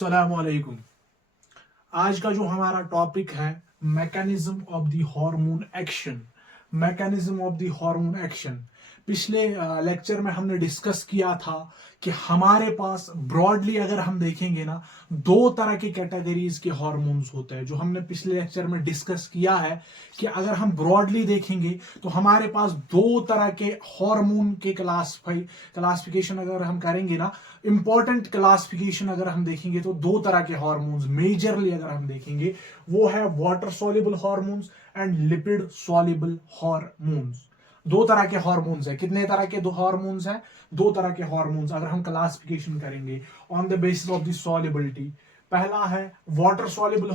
अस्सलामुअलैकुम। आज का जो हमारा टॉपिक है mechanism of the hormone action. Mechanism of the hormone action पिछले लेक्चर में हमने डिस्कस किया था कि हमारे पास ब्रॉडली अगर हम देखेंगे ना, दो तरह की कैटेगरीज के हार्मोन्स होते हैं। जो हमने पिछले लेक्चर में डिस्कस किया है कि अगर हम ब्रॉडली देखेंगे तो हमारे पास दो तरह के हार्मोन के क्लासिफिकेशन अगर हम करेंगे ना, इंपॉर्टेंट क्लासिफिकेशन अगर हम देखेंगे तो दो तरह के हार्मोन्स मेजरली अगर हम देखेंगे वो है water soluble hormones and lipid soluble hormones. दो तरह के हार्मोन्स है। कितने तरह के दो हार्मोन्स हैं? दो तरह के हार्मोन्स अगर हम क्लासिफिकेशन करेंगे on the basis of the solubility. पहला है वाटर सॉल्युबल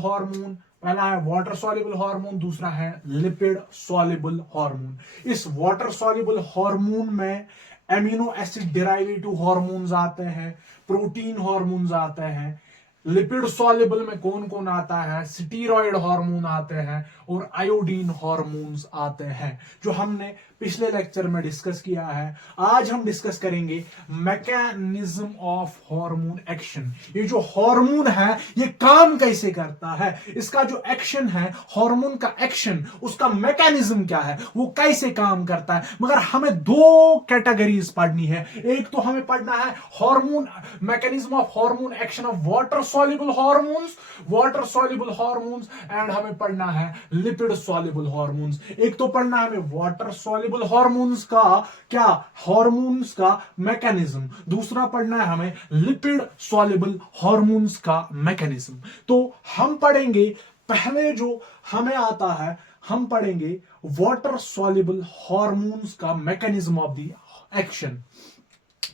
हार्मोन, दूसरा है लिपिड सॉल्युबल हार्मोन। इस वाटर सॉल्युबल हार्मोन में एमिनो एसिड डेरिवेटिव हार्मोन्स आते हैं, प्रोटीन हार्मोन्स आते हैं। लिपिड सॉल्युबल में कौन कौन आता है? स्टीरॉयड हार्मोन आते हैं और आयोडीन हार्मोन्स आते हैं, जो हमने पिछले लेक्चर में डिस्कस किया है। आज हम डिस्कस करेंगे मैकेनिज्म ऑफ हार्मोन एक्शन। ये जो हार्मोन है ये काम कैसे करता है, इसका जो एक्शन है, हार्मोन का एक्शन, उसका मैकेनिज्म क्या है, वो कैसे काम करता है। मगर हमें दो कैटेगरीज पढ़नी है। एक तो हमें पढ़ना है hormone mechanism of hormone action of water soluble hormones and हमें पढ़ना है लिपिड सॉल्युबल हार्मोन्स। एक तो पढ़ना है हमें वाटर सॉल्युबल हार्मोन्स का क्या, हार्मोन्स का मैकेनिज्म। दूसरा पढ़ना है हमें लिपिड सॉल्युबल हार्मोन्स का मैकेनिज्म। तो हम पढ़ेंगे पहले जो हमें आता है, हम पढ़ेंगे वाटर सॉल्युबल हार्मोन्स का मैकेनिज्म ऑफ द एक्शन।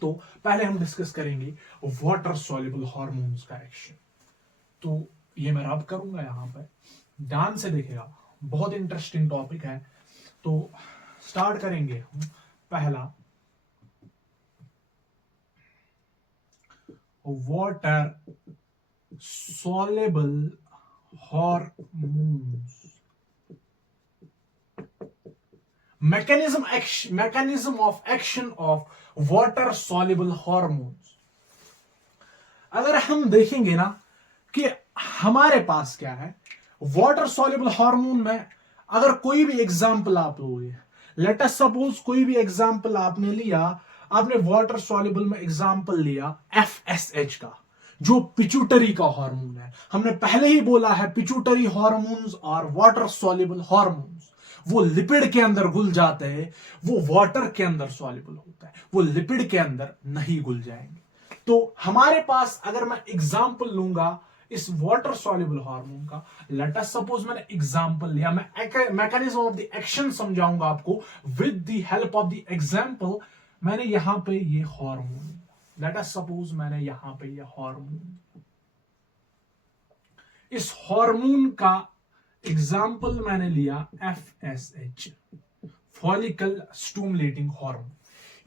तो पहले हम डिस्कस करेंगे वाटर सॉल्युबल हार्मोन्स का एक्शन। तो ये मैं रब करूंगा यहां पर, ध्यान से देखिएगा, बहुत इंटरेस्टिंग टॉपिक है। तो स्टार्ट करेंगे हम। पहला water soluble hormones mechanism of action of water soluble hormones. अगर हम देखेंगे ना कि हमारे पास क्या है वाटर सॉल्युबल हार्मोन में, अगर कोई भी एग्जांपल आप लोगे, लेट अस सपोज कोई भी एग्जांपल आपने लिया, आपने वाटर सॉल्युबल में एग्जांपल लिया FSH का, जो पिट्यूटरी का हार्मोन है। हमने पहले ही बोला है पिट्यूटरी हार्मोन्स और वाटर सॉल्युबल हार्मोन्स, वो लिपिड के अंदर घुल जाते हैं, वो वाटर के अंदर सॉल्युबल होता है, वो लिपिड के अंदर नहीं घुल जाएंगे। तो हमारे पास अगर मैं एग्जांपल लूंगा इस वाटर सॉल्युबल हार्मोन का, लेट अस सपोज मैंने एग्जांपल लिया, मैं मैकेनिज्म ऑफ द एक्शन समझाऊंगा आपको with the help of the example. मैंने यहां पे ये हार्मोन, लेट अस सपोज मैंने यहां पे ये हार्मोन, इस हार्मोन का एग्जांपल मैंने लिया FSH, फॉलिकल स्टिमुलेटिंग हार्मोन।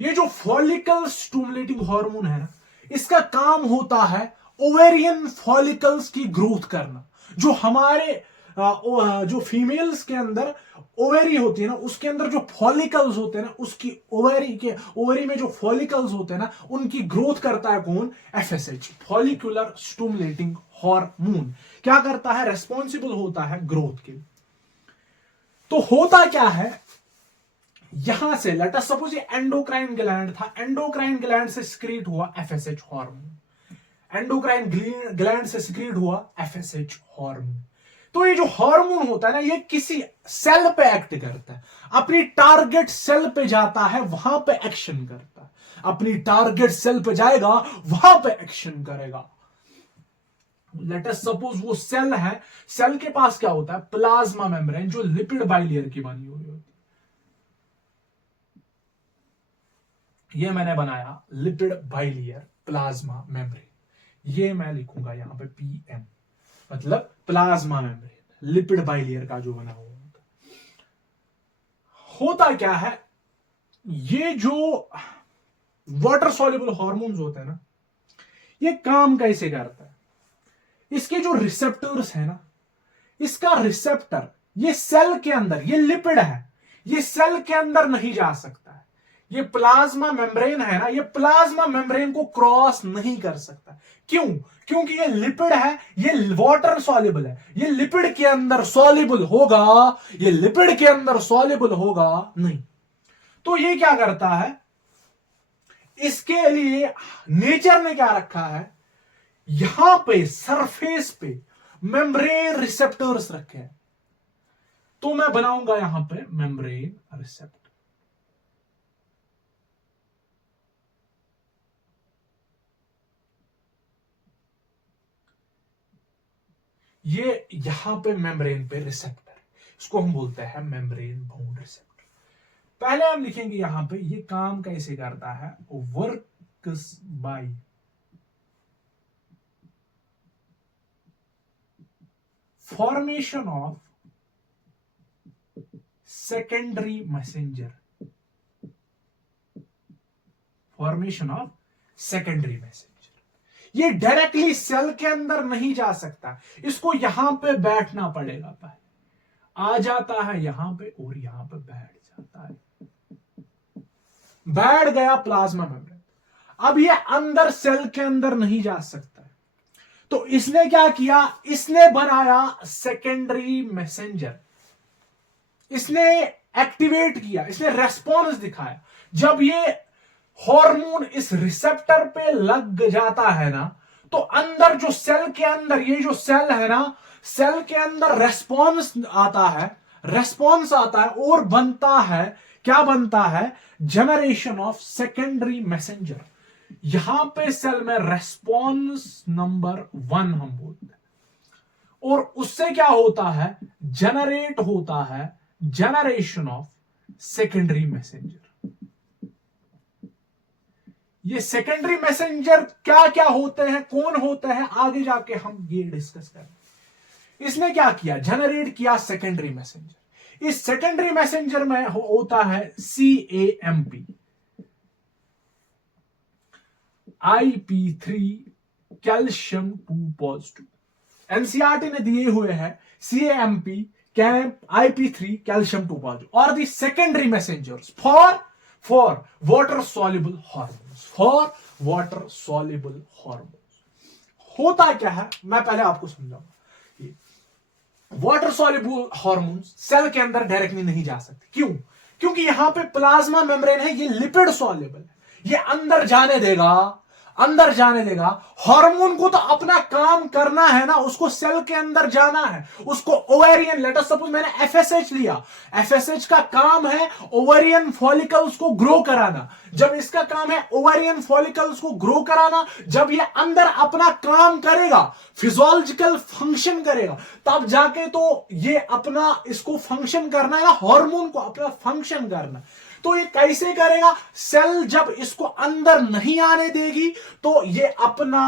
ये जो फॉलिकल स्टिमुलेटिंग हार्मोन है ना, इसका काम होता है ओवेरियन फॉलिकल्स की ग्रोथ करना। जो हमारे जो फीमेल्स के अंदर ओवेरी होती है ना, उसके अंदर जो फॉलिकल्स होते हैं ना, उसकी ओवेरी में जो फॉलिकल्स होते हैं ना, उनकी ग्रोथ करता है कौन? FSH, follicular stimulating hormone. क्या करता है? रेस्पॉन्सिबल होता है ग्रोथ के। तो होता क्या है, यहां से लेट अस सपोज ये एंडोक्राइन ग्लैंड था, एंडोक्राइन ग्लैंड से सिक्रीट हुआ FSH हार्मोन, एंडोक्राइन ग्लैंड से सिक्रीट हुआ FSH हार्मोन। तो ये जो हार्मोन होता है ना, ये किसी सेल पे एक्ट करता है, अपनी टारगेट सेल पे जाता है, वहां पे एक्शन करता है, अपनी टारगेट सेल पे जाएगा, वहां पे एक्शन करेगा। लेट अस सपोज वो सेल है, सेल के पास क्या होता है? प्लाज्मा मेम्ब्रेन, जो लिपिड बाइलेयर की बनी हुई होती है। ये मैंने बनाया लिपिड बाइलेयर प्लाज्मा मेम्ब्रेन, ये मैं लिखूंगा यहां पे PM, मतलब प्लाज्मा मेम्ब्रेन, लिपिड बाइलेयर का जो बना हुआ होता क्या है, ये जो वाटर सॉल्युबल हार्मोन्स होते हैं ना, ये काम कैसे करता है? इसके जो रिसेप्टर्स है ना, इसका रिसेप्टर ये सेल के अंदर, ये लिपिड है, ये सेल के अंदर नहीं जा सकता है, ये प्लाज्मा मेम्ब्रेन है ना, ये प्लाज्मा मेम्ब्रेन को क्रॉस नहीं कर सकता। क्यों? क्योंकि ये लिपिड है, ये वाटर सॉल्युबल है, ये लिपिड के अंदर सॉल्युबल होगा, ये लिपिड के अंदर सॉल्युबल होगा नहीं। तो ये क्या करता है, इसके लिए नेचर ने क्या रखा है, यहां पे सरफेस पे मेम्ब्रेन रिसेप्टर्स रखे हैं। तो मैं बनाऊंगा यहां पे मेम्ब्रेन रिसेप्टर। ये यहां पे मेम्ब्रेन पे रिसेप्टर, इसको हम बोलते हैं मेम्ब्रेन बाउंड रिसेप्टर। पहले हम लिखेंगे यहां पे ये काम कैसे करता है, works by formation of secondary messenger, formation of secondary messenger. ये डायरेक्टली सेल के अंदर नहीं जा सकता, इसको यहां पे बैठना पड़ेगा, पहले आ जाता है यहां पे और यहां पे बैठ जाता है, बैठ गया प्लाज्मा मेम्ब्रेन। अब ये अंदर सेल के अंदर नहीं जा सकता, तो इसने क्या किया, इसने बनाया सेकेंडरी मैसेंजर, इसने एक्टिवेट किया, इसने रेस्पॉन्स दिखाया। जब ये हार्मोन इस रिसेप्टर पे लग जाता है ना, तो अंदर जो सेल के अंदर, ये जो सेल है ना, सेल के अंदर रेस्पॉन्स आता है, रेस्पॉन्स आता है और बनता है, क्या बनता है, जनरेशन ऑफ सेकेंडरी मैसेंजर। यहां पे सेल में रेस्पॉन्स नंबर 1 हम बोलते हैं, और उससे क्या होता है, जनरेट होता है जनरेशन ऑफ सेकेंडरी मैसेंजर। ये सेकेंडरी मैसेंजर क्या क्या होते हैं, कौन होते हैं, आगे जाके हम ये डिस्कस करेंगे। इसने क्या किया, जनरेट किया सेकेंडरी मैसेंजर। इस सेकेंडरी मैसेंजर में होता है CAMP, IP3 calcium 2 positive. NCERT ने दिए हुए हैं CAMP, IP3 कैल्शियम 2 पॉजिटिव और दी secondary messengers for water soluble hormones, for water soluble hormones. होता क्या है, मैं पहले आपको समझाऊंगा। वाटर सॉल्युबल हार्मोन्स सेल के अंदर डायरेक्टली नहीं जा सकते। क्यों? क्योंकि यहां पे प्लाज्मा मेम्ब्रेन है, ये लिपिड सॉल्युबल है, ये अंदर जाने देगा, अंदर जाने देगा। हार्मोन को तो अपना काम करना है ना, उसको सेल के अंदर जाना है, उसको ओवेरियन, लेट अस सपोज मैंने FSH लिया, FSH का काम है ओवेरियन फॉलिकल्स को ग्रो कराना। जब इसका काम है ओवेरियन फॉलिकल्स को ग्रो कराना, जब ये अंदर अपना काम करेगा, फिजियोलॉजिकल फंक्शन करेगा, तब जाके तो ये अपना, इसको फंक्शन करना है, हार्मोन को अपना फंक्शन करना। तो ये कैसे करेगा, सेल जब इसको अंदर नहीं आने देगी तो ये अपना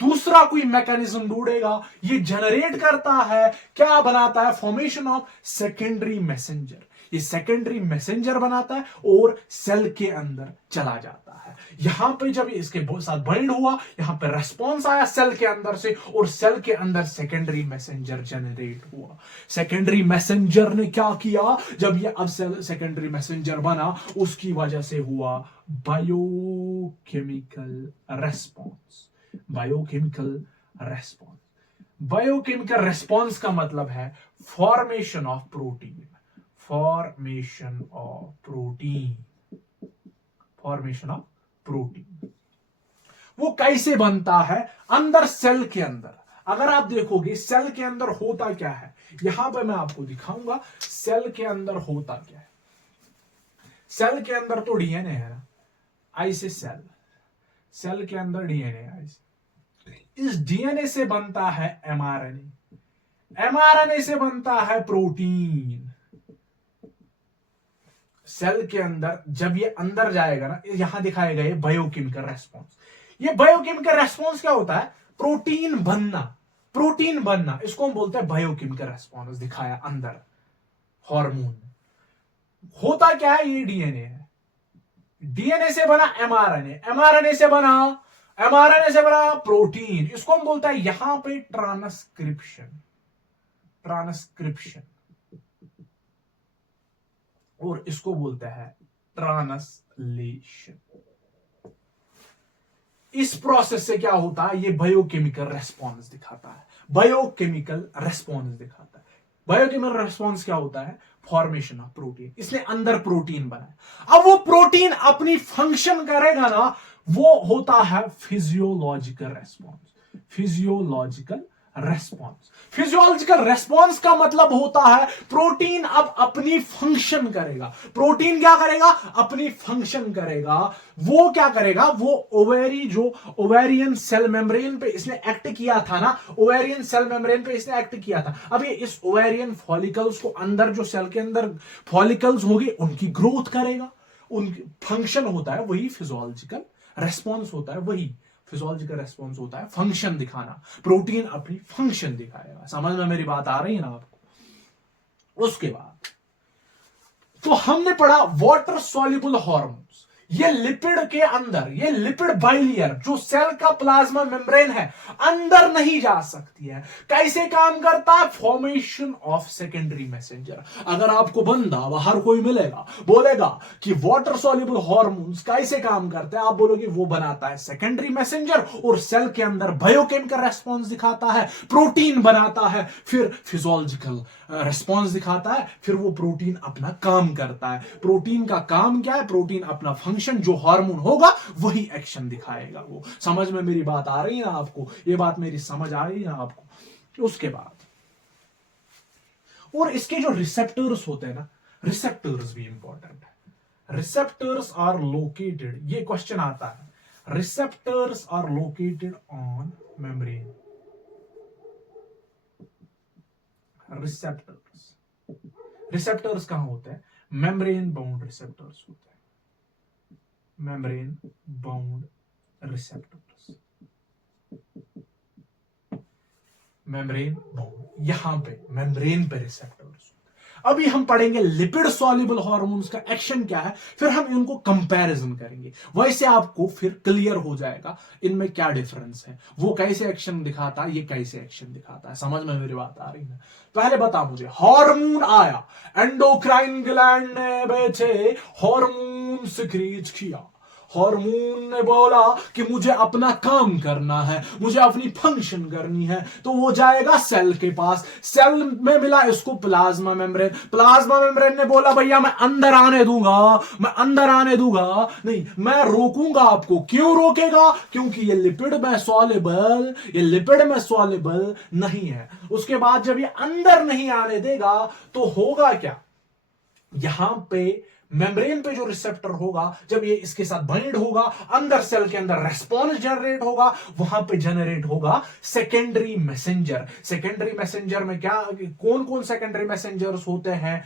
दूसरा कोई मैकेनिज्म ढूंढेगा, ये जनरेट करता है, क्या बनाता है, फॉर्मेशन ऑफ सेकेंडरी मैसेंजर। ये सेकेंडरी मैसेंजर बनाता है और सेल के अंदर चला जाता है। यहां पे जब इसके साथ बाइंड हुआ, यहां पे रेस्पॉन्स आया सेल के अंदर से, और सेल के अंदर सेकेंडरी मैसेंजर जनरेट हुआ। सेकेंडरी मैसेंजर ने क्या किया, जब ये अब सेकेंडरी मैसेंजर बना, उसकी वजह से हुआ biochemical response. Biochemical response, biochemical response का मतलब है formation of protein, formation of protein, formation of protein. वो कैसे बनता है, अंदर सेल के अंदर। अगर आप देखोगे सेल के अंदर होता क्या है, यहां पर मैं आपको दिखाऊंगा सेल के अंदर होता क्या है। सेल के अंदर तो DNA है ना, ऐसे सेल, सेल के अंदर DNA है, इस DNA से बनता है mRNA, mRNA से बनता है प्रोटीन। सेल के अंदर जब ये अंदर जाएगा ना, यहां दिखाया गया बायोकेमिकल रेस्पॉन्स। ये बायोकेमिकल रेस्पॉन्स क्या होता है, प्रोटीन बनना, प्रोटीन बनना, इसको हम बोलते हैं बायोकेमिकल रेस्पॉन्स। दिखाया अंदर हार्मोन होता क्या है, ये DNA है, DNA से बना mRNA, mRNA से बना, mRNA से बना प्रोटीन, इसको हम बोलते हैं यहां पे ट्रांसक्रिप्शन, ट्रांसक्रिप्शन, और इसको बोलते हैं ट्रांसलेशन। इस प्रोसेस से क्या होता है, ये बायोकेमिकल रेस्पॉन्स दिखाता है। बायोकेमिकल रेस्पॉन्स दिखाता है। बायोकेमिकल रेस्पॉन्स क्या होता है, फॉर्मेशन ऑफ प्रोटीन। इसने अंदर प्रोटीन बनाया, अब वो प्रोटीन अपनी फंक्शन करेगा ना, वो होता है physiological response. Physiological response, physiological response का मतलब होता है प्रोटीन अब अपनी फंक्शन करेगा। प्रोटीन क्या करेगा, अपनी फंक्शन करेगा। वो क्या करेगा, वो ओवेरियन सेल मेम्ब्रेन पे इसने एक्ट किया था ना, ओवेरियन सेल मेम्ब्रेन पे इसने एक्ट किया था। अब ये इस ओवेरियन फॉलिकल्स को अंदर, जो सेल के अंदर फॉलिकल्स होंगे, उनकी ग्रोथ करेगा। उनकी फंक्शन होता है वही, फिजियोलॉजिकल रेस्पॉन्स होता है वही। फिजियोलॉजिकल रेस्पॉन्स होता है फंक्शन दिखाना। प्रोटीन अपनी फंक्शन दिखाएगा। समझ में मेरी बात आ रही है ना आपको। उसके बाद तो हमने पढ़ा वाटर सॉल्युबल हार्मोन्स। ये लिपिड के अंदर, ये लिपिड बाइलियर जो सेल का प्लाज्मा मेम्ब्रेन है, अंदर नहीं जा सकती है। कैसे काम करता है, फॉर्मेशन ऑफ सेकेंडरी मैसेंजर। अगर आपको बंदा बाहर कोई मिलेगा, बोलेगा कि वाटर सॉल्युबल हार्मोन्स कैसे काम करते हैं, आप बोलोगे वो बनाता है सेकेंडरी मैसेंजर, और सेल के अंदर बायोकेमिकल रेस्पॉन्स दिखाता है, प्रोटीन बनाता है, फिर फिजियोलॉजिकल रेस्पॉन्स दिखाता है, फिर वो प्रोटीन अपना काम करता है। प्रोटीन का काम क्या है, प्रोटीन अपना फंक्शन, जो हार्मोन होगा वही एक्शन दिखाएगा। वो समझ में मेरी बात आ रही है ना आपको, ये बात मेरी समझ आ रही है ना आपको। उसके बाद और इसके जो रिसेप्टर्स होते हैं ना, रिसेप्टर्स भी इंपॉर्टेंट है। रिसेप्टर्स आर लोकेटेड, ये क्वेश्चन आता है, receptors are located on membrane. Receptors कहां होते हैं, मेम्ब्रेन बाउंड रिसेप्टर्स होते हैं। Membrane bound receptors, membrane bound, यहां पे मेम्ब्रेन पे रिसेप्टर्स। अभी हम पढ़ेंगे लिपिड सॉल्युबल हार्मोन्स का एक्शन क्या है, फिर हम इनको कंपैरिजन करेंगे। वैसे आपको फिर क्लियर हो जाएगा इनमें क्या डिफरेंस है, वो कैसे एक्शन दिखाता है, ये कैसे एक्शन दिखाता है। समझ में मेरी बात आ रही है। पहले बता मुझे, हार्मोन आया, एंडोक्राइन ग्लैंड ने बेचे हार्मोन सिक्रीट किया। हार्मोन ने बोला कि मुझे अपना काम करना है, मुझे अपनी फंक्शन करनी है, तो वो जाएगा सेल के पास। सेल में मिला इसको प्लाज्मा मेम्ब्रेन। प्लाज्मा मेम्ब्रेन ने बोला भैया मैं अंदर आने दूंगा, मैं अंदर आने दूंगा नहीं, मैं रोकूंगा आपको। क्यों रोकेगा, क्योंकि ये लिपिड में सॉल्युबल, ये लिपिड में सॉल्युबल नहीं है। उसके बाद जब ये अंदर नहीं आने देगा तो होगा क्या, यहां पे मेम्ब्रेन पे जो रिसेप्टर होगा, जब ये इसके साथ बाइंड होगा, अंदर सेल के अंदर रेस्पॉन्स जनरेट होगा, वहां पे जनरेट होगा सेकेंडरी मैसेंजर। सेकेंडरी मैसेंजर में क्या, कौन कौन सेकेंडरी मैसेंजर्स होते हैं,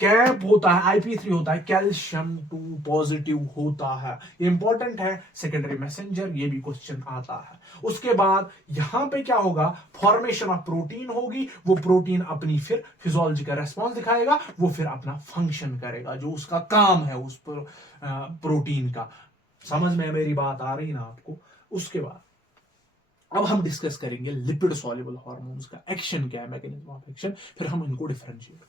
कैप होता है, IP3 होता है, कैल्शियम 2 पॉजिटिव होता है, ये इंपॉर्टेंट है सेकेंडरी मैसेंजर, ये भी क्वेश्चन आता है। उसके बाद यहां पे क्या होगा, फॉर्मेशन ऑफ प्रोटीन होगी, वो प्रोटीन अपनी फिर फिजियोलॉजिकल रेस्पॉन्स दिखाएगा, वो फिर अपना फंक्शन करेगा, जो उसका काम है उस प्रोटीन का। समझ में मेरी बात आ रही ना आपको। उसके बाद अब हम डिस्कस करेंगे लिपिड सॉल्युबल हार्मोन्स का एक्शन क्या है, मैकेनिज्म ऑफ एक्शन, फिर हम इनको differentiate.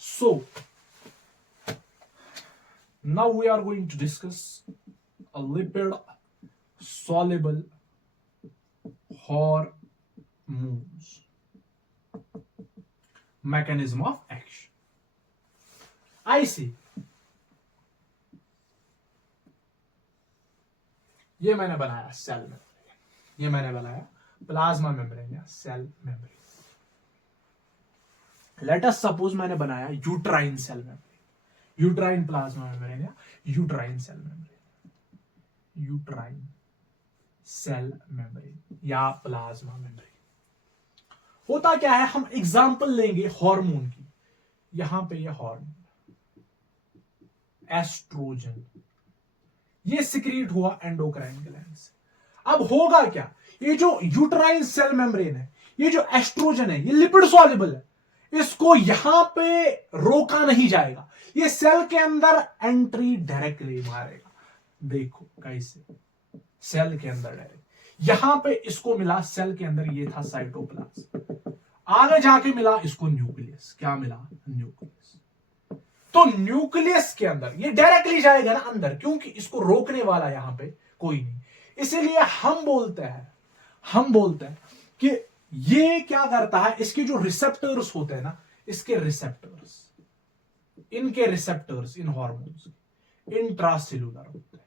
So now we are going to discuss a lipid soluble hormones mechanism of action. I see. ये मैंने बनाया सेल मेम्ब्रेन, ये मैंने बनाया प्लाज्मा मेम्ब्रेन या cell membrane. Let us suppose मैंने बनाया uterine cell membrane, uterine plasma membrane या uterine cell membrane, uterine cell membrane या प्लाज्मा मेम्ब्रेन। होता क्या है, हम एग्जांपल लेंगे हार्मोन की। यहां पे ये हार्मोन एस्ट्रोजन, ये सिक्रीट हुआ एंडोक्राइन ग्लैंड से। अब होगा क्या, ये जो यूट्राइन सेल मेम्ब्रेन है, ये जो एस्ट्रोजन है, ये लिपिड सॉल्युबल है, इसको यहां पे रोका नहीं जाएगा, ये सेल के अंदर एंट्री डायरेक्टली मारेगा। देखो कैसे, सेल के अंदर डायरेक्ट यहां पे इसको मिला सेल के अंदर, ये था साइटोप्लाज्म, आगे जाके मिला इसको न्यूक्लियस, क्या मिला, न्यूक्लियस। तो न्यूक्लियस के अंदर ये डायरेक्टली जाएगा ना अंदर, क्योंकि इसको रोकने वाला यहां पे कोई नहीं। इसीलिए हम बोलते हैं कि ये क्या करता है, इसके जो रिसेप्टर्स होते हैं ना, इसके रिसेप्टर्स, इनके रिसेप्टर्स इन हॉर्मोन्स इंट्रासेल्यूलर होते हैं,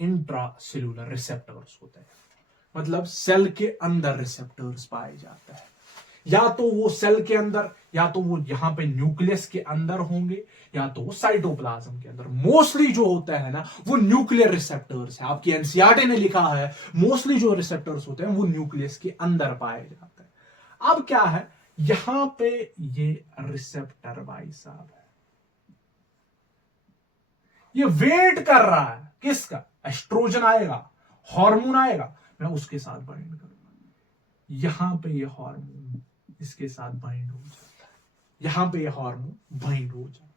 इंट्रासेल्यूलर रिसेप्टर्स होते हैं, मतलब सेल के अंदर रिसेप्टर्स पाए जाते हैं। या तो वो सेल के अंदर, या तो वो यहां पे न्यूक्लियस के अंदर होंगे, या तो वो साइटोप्लाज्म के अंदर। मोस्टली जो होता है ना वो न्यूक्लियर रिसेप्टर्स है। आपकी एनसीईआरटी ने लिखा है मोस्टली जो रिसेप्टर्स होते हैं वो न्यूक्लियस के अंदर पाए जाते हैं। अब क्या है, यहां पे ये रिसेप्टर भाई साहब है, ये वेट कर रहा है किसका, एस्ट्रोजन आएगा, हार्मोन आएगा, मैं उसके साथ बाइंड करूंगा। यहां पे ये हार्मोन इसके साथ बाइंड हो जाता है, यहां पे ये हार्मोन बाइंड हो जाता है।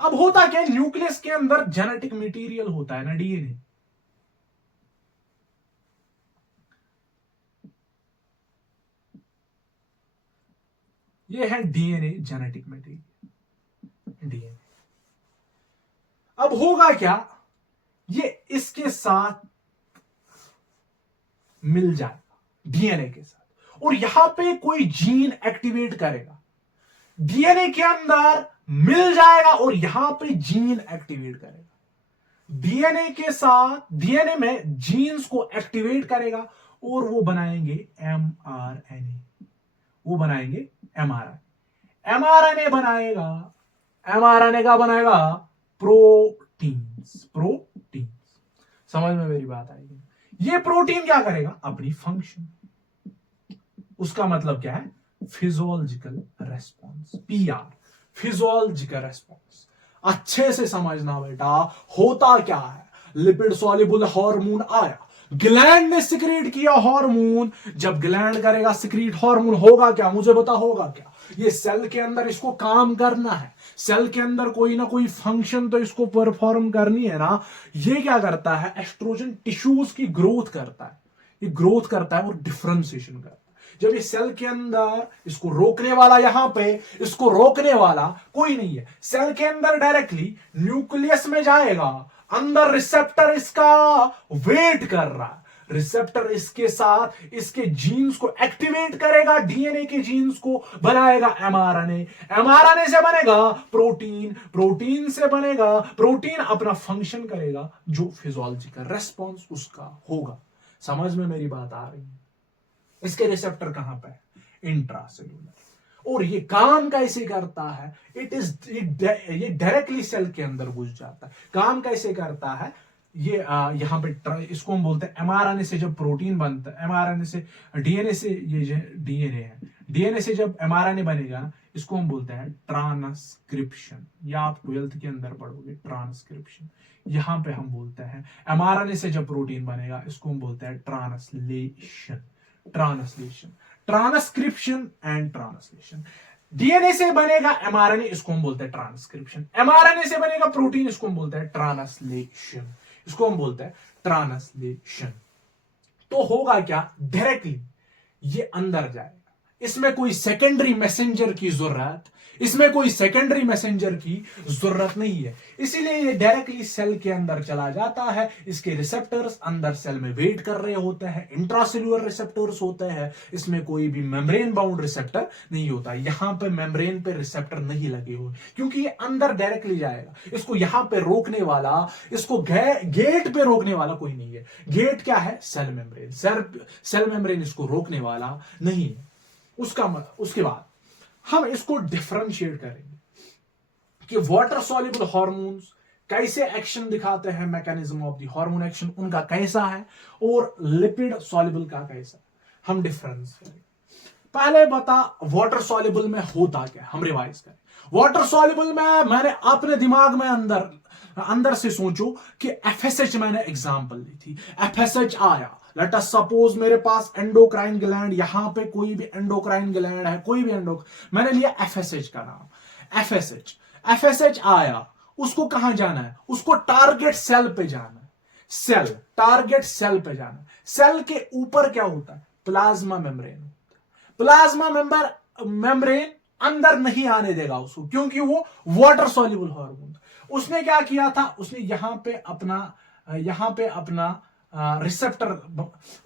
अब होता क्या, न्यूक्लियस के अंदर जेनेटिक मटेरियल होता है ना, डीएनए। ये है डीएनए, जेनेटिक मटेरियल डीएनए। अब होगा क्या, ये इसके साथ मिल जाएगा डीएनए के साथ, और यहां पे कोई जीन एक्टिवेट करेगा, डीएनए के अंदर मिल जाएगा और यहां पे जीन एक्टिवेट करेगा, डीएनए के साथ, डीएनए में जीन्स को एक्टिवेट करेगा और वो बनाएंगे एमआरएनए, वो बनाएंगे एमआरएनए, एमआरएनए बनाएगा, एमआरएनए का बनाएगा प्रोटीन्स, समझ में मेरी बात आएगी। ये प्रोटीन क्या करेगा, अपनी फंक्शन, उसका मतलब क्या है, physiological response, PR, physiological response. अच्छे से समझना बेटा, होता क्या है, लिपिड सॉल्युबल हार्मोन आया, ग्लैंड ने सिक्रीट किया हार्मोन, जब ग्लैंड करेगा सिक्रीट हार्मोन, होगा क्या, मुझे बता होगा क्या, ये सेल के अंदर इसको काम करना है, सेल के अंदर कोई ना कोई फंक्शन तो इसको परफॉर्म करनी है ना। ये क्या करता है, एस्ट्रोजन टिश्यूज की ग्रोथ करता है, ये ग्रोथ करता है और डिफरेंशिएशन करता है। जब ये सेल के अंदर, इसको रोकने वाला यहां पे, इसको रोकने वाला कोई नहीं है, सेल के अंदर डायरेक्टली न्यूक्लियस में जाएगा, अंदर रिसेप्टर इसका वेट कर रहा है, रिसेप्टर इसके साथ इसके जीन्स को एक्टिवेट करेगा, डीएनए के जीन्स को बनाएगा एमआरएनए, एमआरएनए से बनेगा प्रोटीन, प्रोटीन से बनेगा, प्रोटीन अपना फंक्शन करेगा, जो फिजियोलॉजिकल रेस्पॉन्स उसका होगा। समझ में मेरी बात आ रही है। इसके रिसेप्टर कहां पे है, इंट्रासेल्यूलर। और ये काम कैसे करता है, ये डायरेक्टली सेल के अंदर घुस जाता है। काम कैसे करता है, ये यहां पे इसको हम बोलते हैं एमआरएनए से जब प्रोटीन बनता है, एमआरएनए से डीएनए से, ये डीएनए है, डीएनए से जब एमआरएनए बनेगा, इसको हम बोलते हैं ट्रांसक्रिप्शन, या आप 12th के अंदर पढ़ोगे ट्रांसक्रिप्शन। यहां पे हम बोलते हैं एमआरएनए से जब प्रोटीन बनेगा, इसको हम बोलते हैं translation, transcription and translation. DNA से बनेगा एमआरएनए, इसको हम बोलते हैं ट्रांसक्रिप्शन, एमआरएनए से बनेगा प्रोटीन, इसको हम बोलते हैं ट्रांसलेशन, इसको हम बोलते हैं ट्रांसलेशन। तो होगा क्या, डायरेक्टली ये अंदर जाएगा, इसमें कोई सेकेंडरी मैसेंजर की जरूरत, इसमें कोई सेकेंडरी मैसेंजर की जरूरत नहीं है, इसीलिए ये डायरेक्टली सेल के अंदर चला जाता है। इसके रिसेप्टर्स अंदर सेल में वेट कर रहे होते हैं, इंट्रासेल्युलर रिसेप्टर्स होते हैं, इसमें कोई भी मेम्ब्रेन बाउंड रिसेप्टर नहीं होता, यहां पे मेम्ब्रेन पे रिसेप्टर नहीं लगे हुए, क्योंकि ये अंदर डायरेक्टली जाएगा, इसको यहां पे रोकने वाला, इसको गेट पे रोकने वाला कोई नहीं है। गेट क्या है, सेल मेम्ब्रेन, सेल मेम्ब्रेन इसको रोकने वाला नहीं है। उसके बाद हम इसको डिफरेंशिएट करेंगे कि वाटर सॉल्युबल हार्मोन्स कैसे एक्शन दिखाते हैं, mechanism of the hormone action उनका कैसा है, और लिपिड सॉल्युबल का कैसा है, हम डिफरेंस करेंगे। पहले बता वाटर सॉल्युबल में होता क्या, हम रिवाइज करें। वाटर सॉल्युबल में मैंने अपने दिमाग में अंदर से सोचो कि एफएसएच मैंने एग्जांपल ली थी, एफएसएच आया, लेट अस सपोज मेरे पास एंडोक्राइन ग्लैंड, यहां पे कोई भी एंडोक्राइन ग्लैंड है, कोई भी मैंने लिया एफएसएच का नाम, एफएसएच आया, उसको कहां जाना है, उसको टारगेट सेल पे जाना है, सेल टारगेट सेल पे जाना है। सेल के ऊपर क्या होता है, प्लाज्मा मेम्ब्रेन। प्लाज्मा मेम्ब्रेन अंदर नहीं आने देगा उसको, क्योंकि वो वाटर सॉल्युबल हार्मोन। उसने क्या किया था, उसने यहां पे अपना रिसेप्टर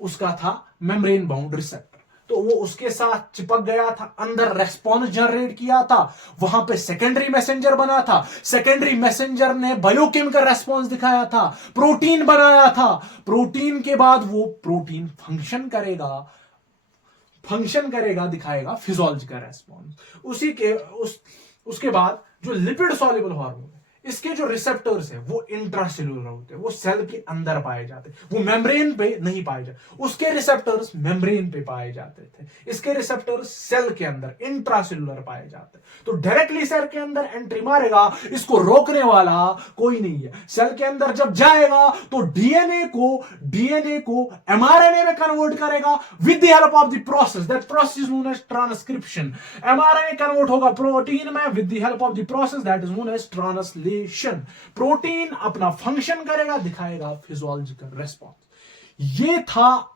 उसका था, मेम्ब्रेन बाउंड रिसेप्टर, तो वो उसके साथ चिपक गया था, अंदर रेस्पॉन्स जनरेट किया था, वहां पे सेकेंडरी मैसेंजर बना था, सेकेंडरी मैसेंजर ने बायोकेमिकल रेस्पॉन्स दिखाया था, प्रोटीन बनाया था, प्रोटीन के बाद वो प्रोटीन फंक्शन करेगा, दिखाएगा फिजियोलॉजिकल रेस्पॉन्स। उसके बाद जो लिपिड सॉल्युबल हार्मोन है, इसके जो रिसेप्टर्स है वो इंट्रासेलुलर होते हैं, वो सेल के अंदर पाए जाते हैं, वो मेम्ब्रेन पे नहीं पाए जाते। उसके रिसेप्टर्स मेम्ब्रेन पे पाए जाते थे, इसके रिसेप्टर्स सेल के अंदर इंट्रासेलुलर पाए जाते हैं। तो डायरेक्टली सेल के अंदर एंट्री मारेगा, इसको रोकने वाला कोई नहीं है। सेल के अंदर जब जाएगा तो डीएनए को एमआरएनए में कन्वर्ट करेगा with the help of the process, that process is known as transcription. MRNA convert होगा प्रोटीन में with the help of the process that is known as translation. Protein अपना फंक्शन करेगा, दिखाएगा physiological response. ये था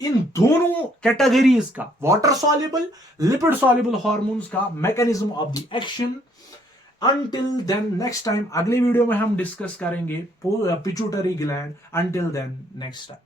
इन दोनों categories का, water soluble, lipid soluble hormones का mechanism of the action. Until then, next time, अगले वीडियो में हम डिस्कस करेंगे pituitary gland. Until then, next time.